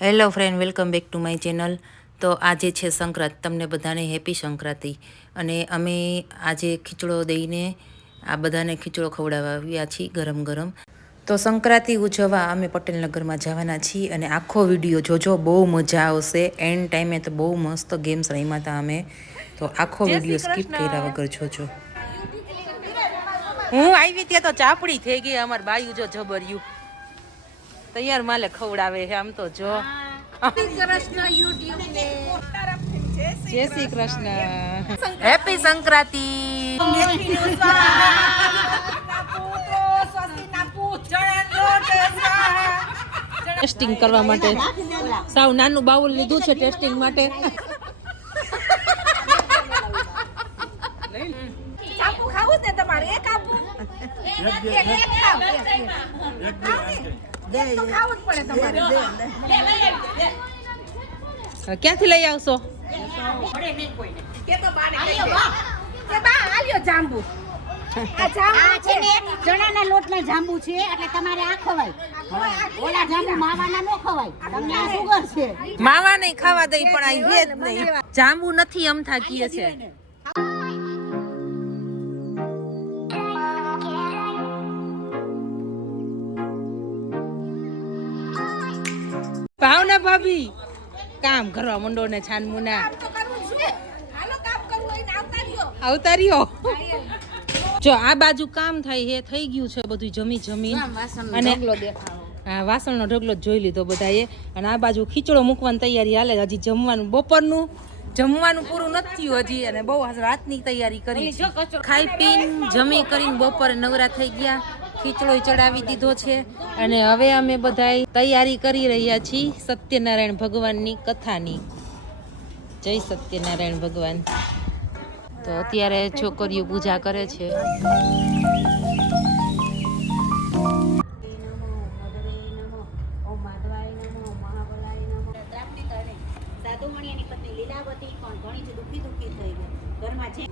Hello friend, welcome back to my channel. તો આજે છે સંક્રાંત. તમને બધાને હેપી સંક્રાંતિ. અને અમે આજે ખીચડો દઈને આ બધાને ખીચડો ખવડાવ્યા છીએ ગરમ ગરમ. તો સંક્રાંતિ ઉજવવા અમે પટેલનગરમાં જવાના છીએ અને આખો વિડીયો જોજો, બહુ મજા આવશે. એન્ડ ટાઈમે તો બહુ મસ્ત ગેમ્સ રમ્યા હતા અમે, તો આખો વિડીયો સ્કીપ કર્યા વગર જોજો. હું આવી ત્યાં તો ચાપડી થઈ ગઈ અમાર બાયું, જો જબર્યું તૈયાર માલે ખવડાવે છે. આમ તો જો જય શ્રી કૃષ્ણ, હેપી સંક્રાંતિ. ટેસ્ટિંગ કરવા માટે સાવ નાનું બાઉલ લીધું છે ટેસ્ટિંગ માટે. ક્યાંથી લઈ આવશો? ચણાના લોટના જાંબુ છે એટલે તમારે આ ખવાય. ઓલા જાંબુ માવાના નો ખવાય, તમને આ સુગર છે. માવા નહીં ખાવા દઈ, પણ આ હે જ નહીં. જાંબુ નથી અમથા કીએ છે. ભાવના ભાભી કામ કરવા મંડો ને છાનમુના આવતા રહ્યો. જો આ બાજુ કામ થાય હે, થઈ ગયું છે બધું જમી જમી, અને હા વાસણનો ઢગલો જોઈ લીધો બધાએ. અને આ બાજુ ખીચડો મૂકવાની તૈયારી હાલે. હજી જમવાનું બપોરનું જમવાનું પૂરું નથી થયું હજી, અને બહુ રાતની તૈયારી કરી. ખાઈ પીને જમી કરીને બપોરે નવરા થઈ ગયા, ખીચડો ચડાવી દીધો છે. અને હવે અમે બધા તૈયારી કરી રહ્યા છીએ સત્યનારાયણ ભગવાનની કથાની. જય સત્યનારાયણ ભગવાન. તો અત્યારે છોકરીઓ પૂજા કરે છે.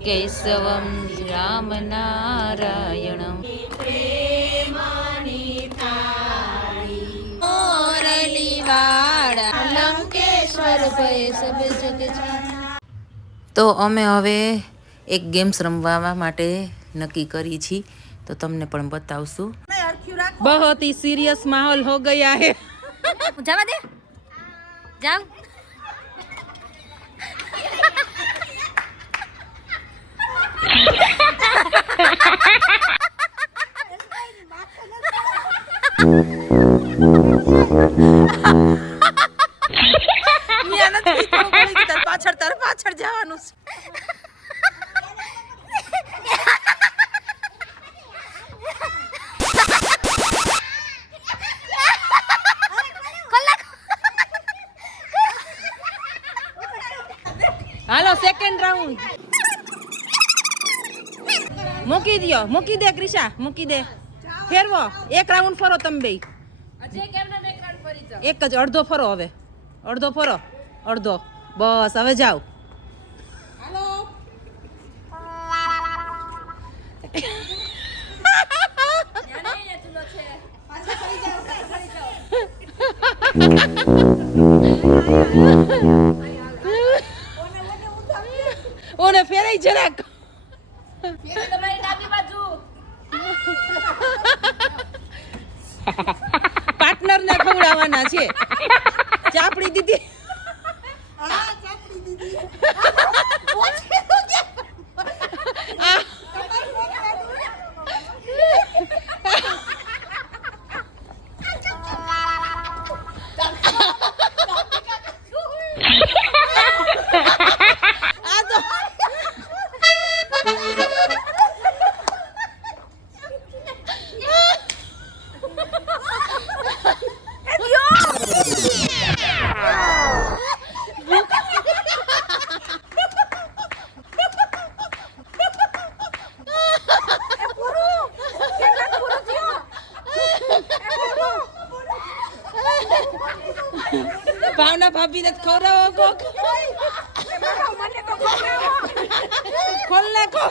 કેશવમ રામ નારાયણમ તો અમે હવે એક ગેમ્સ રમવા માટે નક્કી કરી છીએ, તો તમને પણ બતાવશું. બહોત ही सीरियस माहौल हो गया है. जावा दे जाओ. પાછળ જવાનું છે. હાલો સેકન્ડ રાઉન્ડ. મૂકી દો, મૂકી દે ક્રિશા, મૂકી દે. ફેરવો, એક રાઉન્ડ ફરો તમે બે. એક જ અડધો ફરો, હવે અડધો ફરો, અડધો બસ. હવે જાઓ. ઓને ફેરાઈ જરાક. પાર્ટનર ને ખવડાવવાના છે. ચાપડી દીધી. ભાવના ભાભી ને ખવડાવો કોક. ખોલ નાખો.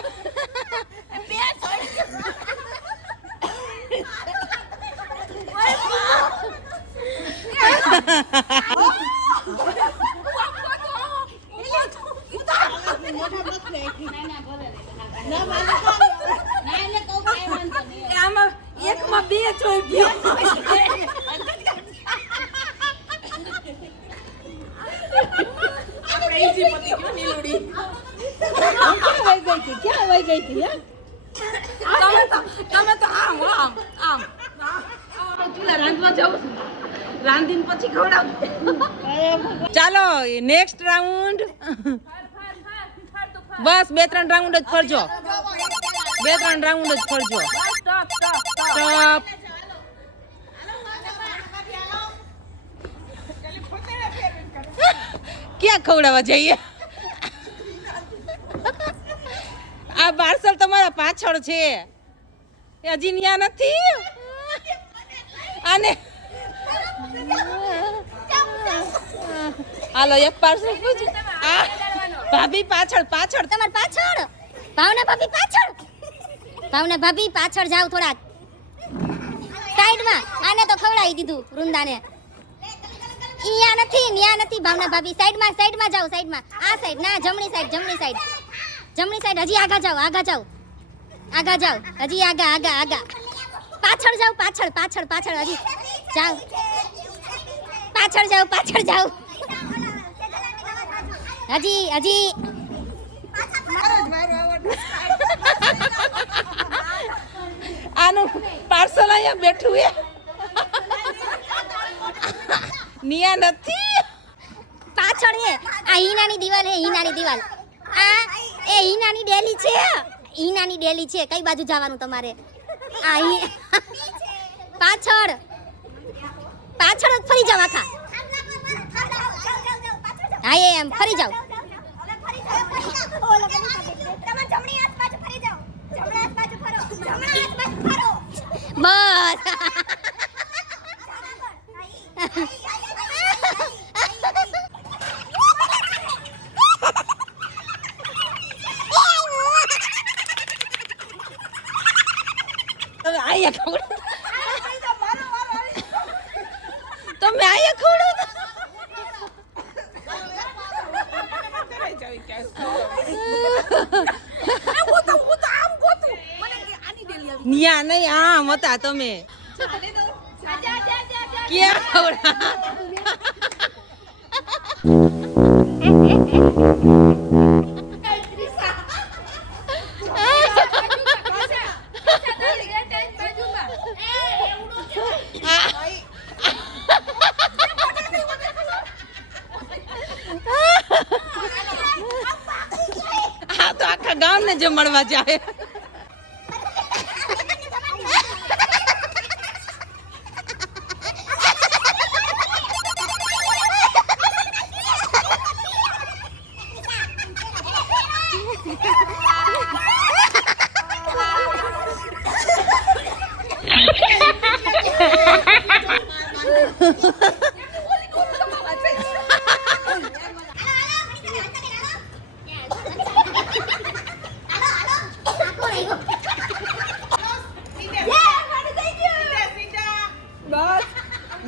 વહી ગઈ હતી ક્યાં વહી ગઈ હતી તમે તો આમ ચૂલા રાંધવા જાવ રાંધીને પછી ખવડાવ ચાલો નેક્સ્ટ રાઉન્ડ બસ 2-3 રાઉન્ડ જ ફરજો 2-3 રાઉન્ડ જ ફરજો સ્ટોપ ક્યાં ખવડાવવા જઈએ આ પાર્સલ તમારા પાછળ છે હજી ન્યા નથી અને હાલો એક પાર્સલ પૂછ ભાભી પાછળ તમાર પાછળ ભાવના ભાભી પાછળ જાવ થોડાક સાઈડમાં આને તો ખવડાવી દીધું વૃંદાને ઈયા નથી ન્યા નથી ભાવના ભાભી સાઈડમાં જાવ સાઈડમાં આ સાઈડ ના જમણી સાઈડ હજી આગા જાવ હજી આગા પાછળ જાવ હજી જાવ પાછળ જાવ હજી આનું પાર્સલ અહીંયા બેઠું હે નિયા નથી પાછળ હે આ હીનાની દિવાલ આ એ હીનાની ડેલી છે કઈ બાજુ જવાનું તમારે આ પાછળ જ ફરી જાવ આખા હા એમ ફરી જાવ બસ તમે આયા ખવડો તમે આયા ખવડો નિયા નહીં આમ હતા તમે ક્યાં ખવડા આ તો આખા ગામને જમણવા જાય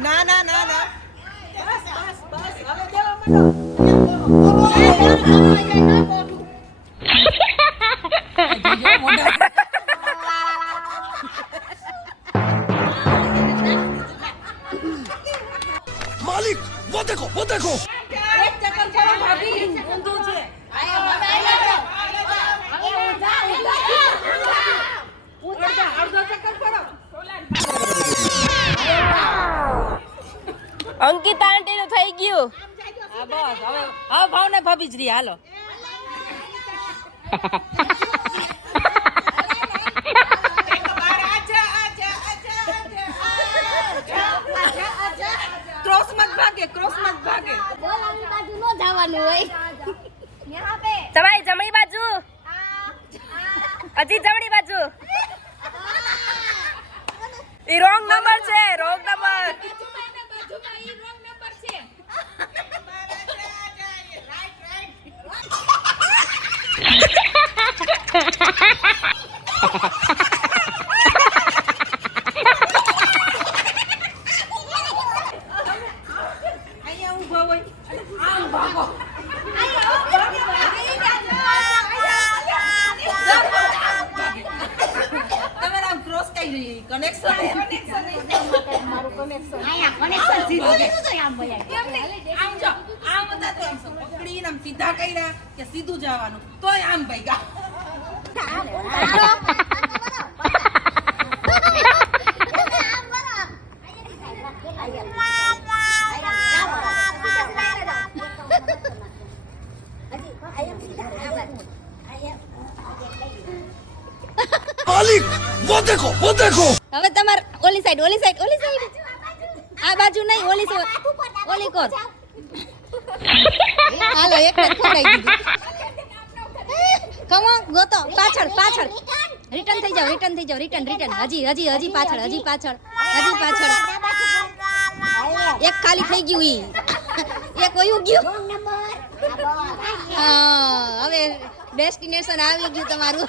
ના मालिक वो देखो એક ચક્કર ચાલો ભાભી ઊંધું છે અડધો ચક્કર કરો અંકિતા આંટી નું થઈ ગયું હા બસ હવે ભાવને ભાભી જ રહી હાલો ક્રોસ મત ભાગે બોલાની બાજુ નો જવાનું હોય તમારી જમણી બાજુ હજી જમણી બાજુ ઈ રોંગ નંબર છે અહીંયા ઊભા હોય આમ ભાગો તમારે આમ ક્રોસ કઈ રહી કનેક્શન આમ જો આમ હતા તો આમ પકડીને આમ સીધા કર્યા કે સીધું જવાનું તોય આમ ભાગ્યા मालिक वो देखो वो देखो હવે તમાર ઓલી સાઈડ આ બાજુ નહીં ઓલી કોર હાલો એક જ ખોડાઈ દીધી કમો ગોતો પાછળ રિટર્ન થઈ જાવ રિટર્ન હજી પાછળ એક ખાલી થઈ ગયું ઈ એક વયું ગયું હા હવે ડેસ્ટિનેશન આવી ગયું તમારું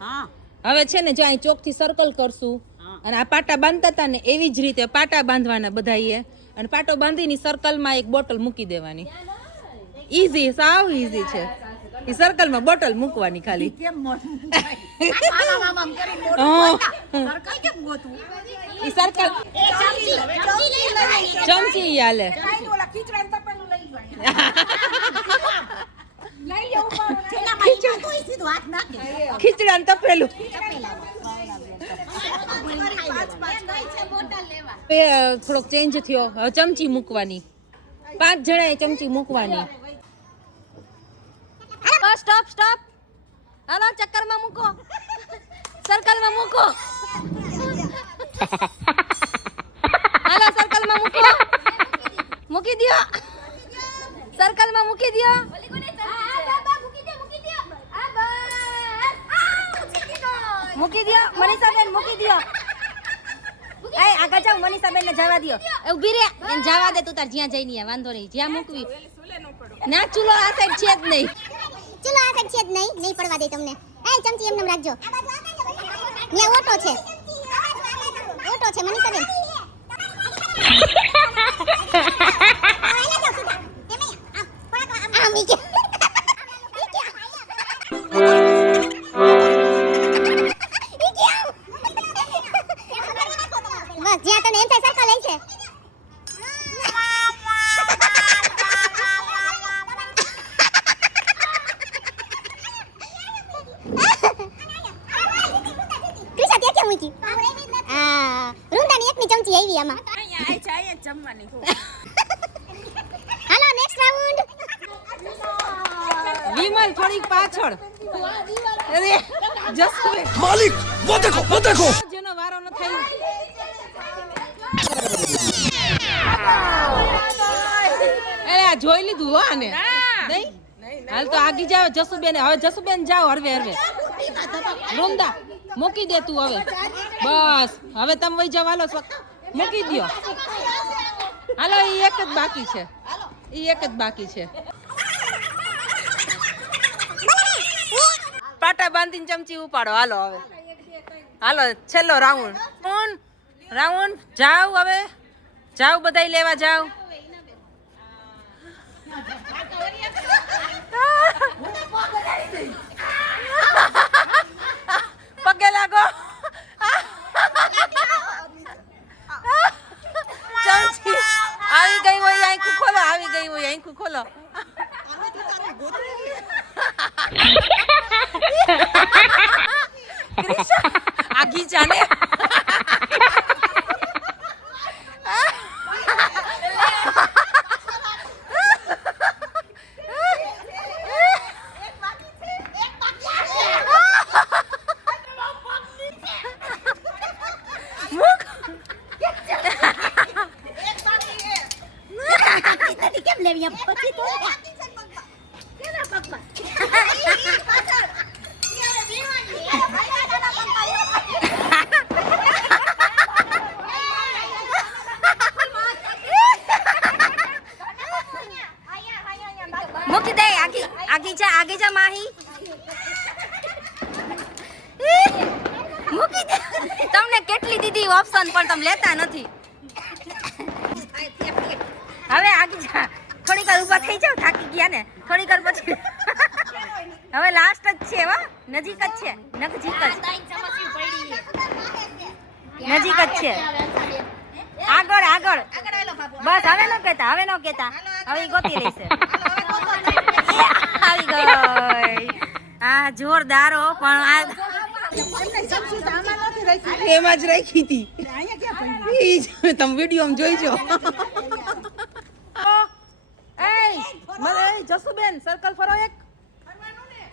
હા હવે છે ને જો અહીં ચોકથી સર્કલ કરશું અને આ પાટા બાંધતા હતા ને એવી જ રીતે પાટા બાંધવાના બધાએ અને પાટો બાંધીની સર્કલમાં એક બોટલ મૂકી દેવાની ઈઝી સાવ ઈઝી છે એ સર્કલમાં બોટલ મૂકવાની ખાલી કેમ મોટું આમ આમ કરી મોટું સરકાઈ કેમ ગોતું એ સર્કલ ચમચી હાલે ઓલા ખીચડા તપેલું લઈ ગયો છેલ્લા બાઈ તો સીધું હાથ નાખે ખીચડા ને તપેલું થોડોક ચેન્જ થયો હવે ચમચી મૂકવાની 5 જણાએ ચમચી મૂકવાની સ્ટોપ હાલો ચક્કરમાં મૂકો સર્કલમાં મૂકો હાલો સર્કલમાં મૂકો મૂકી દ્યો સર્કલમાં મૂકી દ્યો મૂકી દ્યો મનીષાબેન મૂકી દ્યો એ આગળ જાવ મનીષાબેન ને જવા દ્યો એ ઊભી રે એને જવા દે તું તાર જ્યાં જઈને વાંધો નહીં જ્યાં મૂકવી ના ચૂલો આ સાઈડ છે જ નહીં ચલો આ સાઈડ છે જ નહીં પડવા દે તમને એ ચમચી એમને રાખજો ત્યાં ઓટો છે મનીષાબેન બસ જ્યાં તને એમ થાય સરખા લઈ છે રૂંદાની એકની ચમચી આવી આમાં હાલો નેક્સ્ટ રાઉન્ડ વિમલ થોડીક પાછળ અરે જસુબેન मालिक वो देखो જેનો વારો ન થયો અરે આ જોઈ લીધું હો આને નહીં હાલ તો આગી જાવ જસુબેન હવે જસુબેન જાવ હરવે રૂંદા મૂકી દે તું હવે બસ હવે તમે વઈ જાવ હાલો મૂકી દ્યો હાલો ઈ એક જ બાકી છે પાટા બાંધીને ચમચી ઉપાડો હાલો હવે હાલો છેલ્લો રાઉન્ડ જાવ હવે જાવ બધાય લેવા જાવ પગે લાગો ચમચી આવી ગઈ હોય આંખું ખોલો આગી ચાલે કેમ લેવી પછી તો મૂકી દે આગી જા માહી મૂકી દે તમને કેટલી દીધી ઓપ્શન પણ તમે લેતા નથી હવે આગી જા થોડીક વાર ઊભા થઈ જાવ થાકી ગયા ને થોડીક વાર પછી હવે લાસ્ટ જ છે હો નજીક જ છે આગળ બસ હવે ન કહેતા હવે ઈ ગોતી રહી છે આવી ગઈ આ જોરદાર હો પણ આ એમાં જ રાખી હતી ઈ જ તમે વિડીયોમાં જોઈજો મને જસુબેન સર્કલ ફરો એક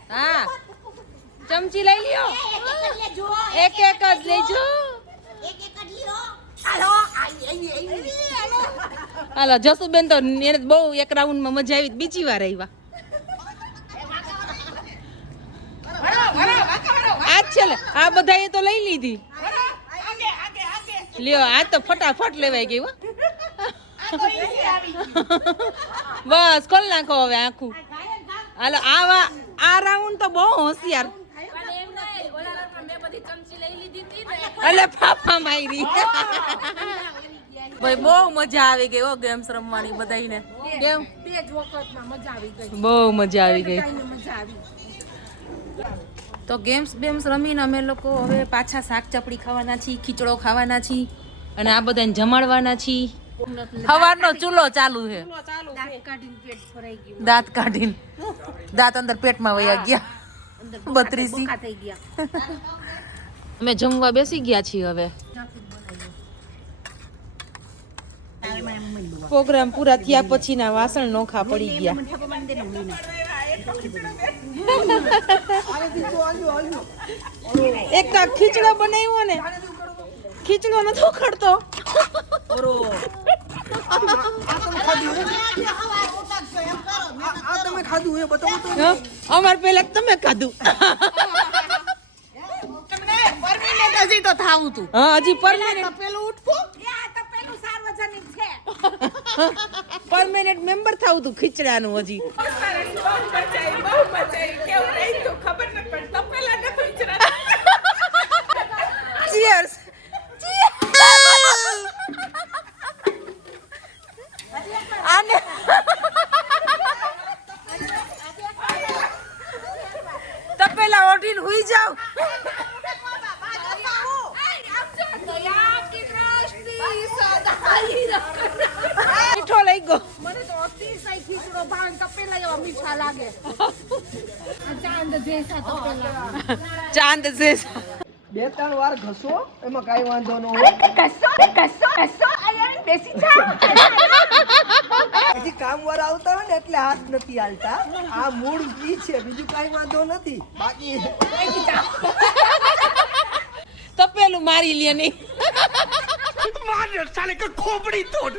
હા ચમચી લઈ લ્યો એક એક જ લેજો હાલો જસુબેન તો એને બહુ એક રાઉન્ડ માં મજા આવી બીજી વાર આવ્યા આ છે આ બધાએ તો લઈ લીધી લ્યો આ તો ફટાફટ લેવાઈ ગઈ હો બસ ખોલ નાખો હવે આખું હાલો આ રાઉન્ડ તો બહુ હોશિયાર અલે પાપા મારી ભાઈ બહુ મજા આવી ગઈ હો ગેમ્સ રમવાની બધાને કેમ બહુ મજા આવી ગઈ તો ગેમ્સ રમીને અમે લોકો હવે પાછા શાક ચપડી ખાવાના છીએ ખીચડો ખાવાના છીએ અને આ બધાને જમાડવાના છીએ સવારનો ચૂલો ચાલુ છે દાંત કાઢીને દાંત અંદર પેટમાં વયા ગયા 32 અમે જમવા બેસી ગયા છીએ હવે પ્રોગ્રામ પૂરા થયા પછીના વાસણ નોખા પડી ગયા એક તો ખીચડો બનાવ્યો ને ખીચડો નતો ખડતો અમાર પેલા તમે ખાધું હજી તો થાવું તું હા હજી પરમેનન્ટ પેલું ઉઠવું પેલું સાર્વજનિક છે પરમેનન્ટ મેમ્બર થાવું તું ખીચડાનું હજી ચીયર્સ આને તપેલા ઓઢીને હુઈ જાવ મીઠો લઈ ગયો મને તો અતિશય ખીચડો ભાવ તપેલા એવા મીઠા લાગે ચાંદ જેસા તપેલા ચાંદ છે 2-3 વાર ઘસો એમાં કાઈ વાંધો ન હોય કસો અહીંયા બેસી જા હજી કામ વાર આવતા હોય ને એટલે હાથ નથી હાલતા આ મૂળ ઈ છે બીજું કાઈ વાંધો નથી બાકી તપેલું મારી લે નહીં मार साले का खोपड़ी तोड़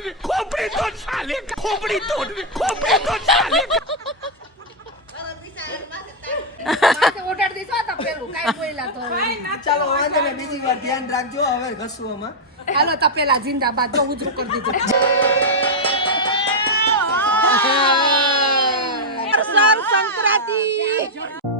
साले खोपड़ी तोड़ साले ઓર્ડર દીધો તપેલું કાઈ બોયલા તો ચાલો વાંધો ને બીજી વાર ધ્યાન રાખજો હવે ઘસવામાં હાલો તપેલા જિંદાબાદ જો ઉજરું કરી દીધું સંક્રાંતિ